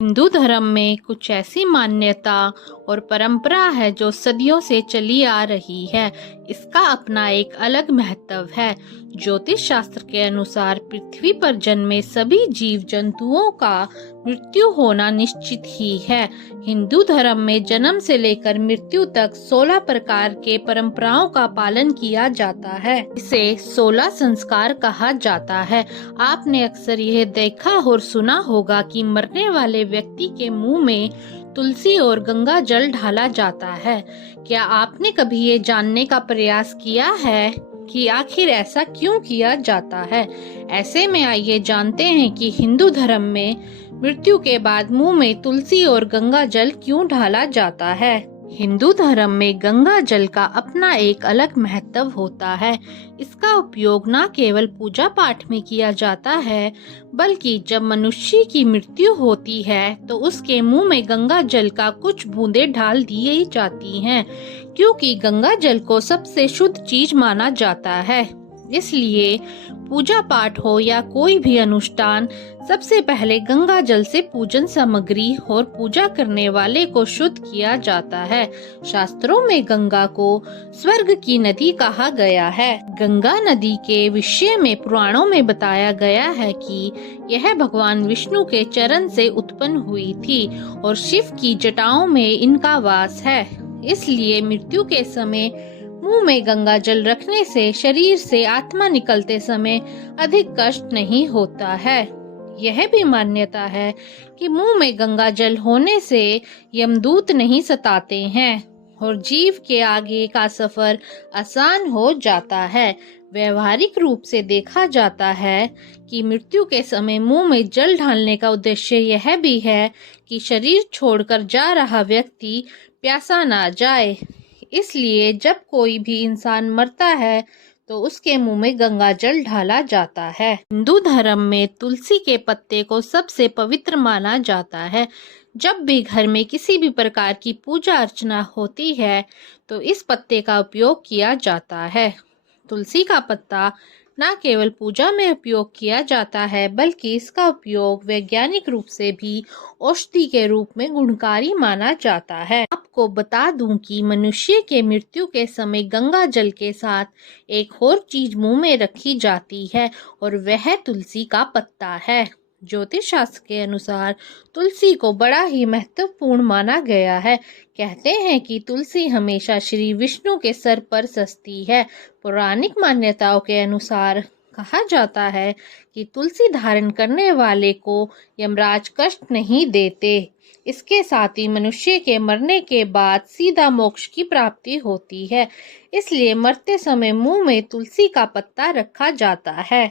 हिंदू धर्म में कुछ ऐसी मान्यता और परंपरा है जो सदियों से चली आ रही है। इसका अपना एक अलग महत्व है। ज्योतिष शास्त्र के अनुसार पृथ्वी पर जन्मे सभी जीव जंतुओं का मृत्यु होना निश्चित ही है। हिंदू धर्म में जन्म से लेकर मृत्यु तक 16 प्रकार के परंपराओं का पालन किया जाता है। इसे 16 संस्कार कहा जाता है। आपने अक्सर यह देखा और सुना होगा कि मरने वाले व्यक्ति के मुंह में तुलसी और गंगा जल ढाला जाता है। क्या आपने कभी ये जानने का प्रयास किया है कि आखिर ऐसा क्यों किया जाता है? ऐसे में आइए जानते हैं कि हिंदू धर्म में मृत्यु के बाद मुंह में तुलसी और गंगा जल क्यों ढाला जाता है। हिंदू धर्म में गंगा जल का अपना एक अलग महत्व होता है। इसका उपयोग न केवल पूजा पाठ में किया जाता है, बल्कि जब मनुष्य की मृत्यु होती है तो उसके मुंह में गंगा जल का कुछ बूंदें डाल दी जाती हैं, क्योंकि गंगा जल को सबसे शुद्ध चीज माना जाता है। इसलिए पूजा पाठ हो या कोई भी अनुष्ठान, सबसे पहले गंगा जल से पूजन सामग्री और पूजा करने वाले को शुद्ध किया जाता है। शास्त्रों में गंगा को स्वर्ग की नदी कहा गया है। गंगा नदी के विषय में पुराणों में बताया गया है कि यह भगवान विष्णु के चरण से उत्पन्न हुई थी और शिव की जटाओं में इनका वास है। इसलिए मृत्यु के समय मुंह में गंगा जल रखने से शरीर से आत्मा निकलते समय अधिक कष्ट नहीं होता है। यह भी मान्यता है कि मुंह में गंगा जल होने से यमदूत नहीं सताते हैं और जीव के आगे का सफर आसान हो जाता है। व्यवहारिक रूप से देखा जाता है कि मृत्यु के समय मुंह में जल ढालने का उद्देश्य यह भी है कि शरीर छोड़कर जा रहा व्यक्ति प्यासा ना जाए। इसलिए जब कोई भी इंसान मरता है तो उसके मुंह में गंगा जल ढाला जाता है। हिंदू धर्म में तुलसी के पत्ते को सबसे पवित्र माना जाता है। जब भी घर में किसी भी प्रकार की पूजा अर्चना होती है तो इस पत्ते का उपयोग किया जाता है। तुलसी का पत्ता न केवल पूजा में उपयोग किया जाता है, बल्कि इसका उपयोग वैज्ञानिक रूप से भी औषधि के रूप में गुणकारी माना जाता है। आपको बता दूं कि मनुष्य के मृत्यु के समय गंगा जल के साथ एक और चीज मुंह में रखी जाती है और वह तुलसी का पत्ता है। ज्योतिष शास्त्र के अनुसार तुलसी को बड़ा ही महत्वपूर्ण माना गया है। कहते हैं कि तुलसी हमेशा श्री विष्णु के सर पर सजती है। पौराणिक मान्यताओं के अनुसार कहा जाता है कि तुलसी धारण करने वाले को यमराज कष्ट नहीं देते। इसके साथ ही मनुष्य के मरने के बाद सीधा मोक्ष की प्राप्ति होती है। इसलिए मरते समय मुंह में तुलसी का पत्ता रखा जाता है।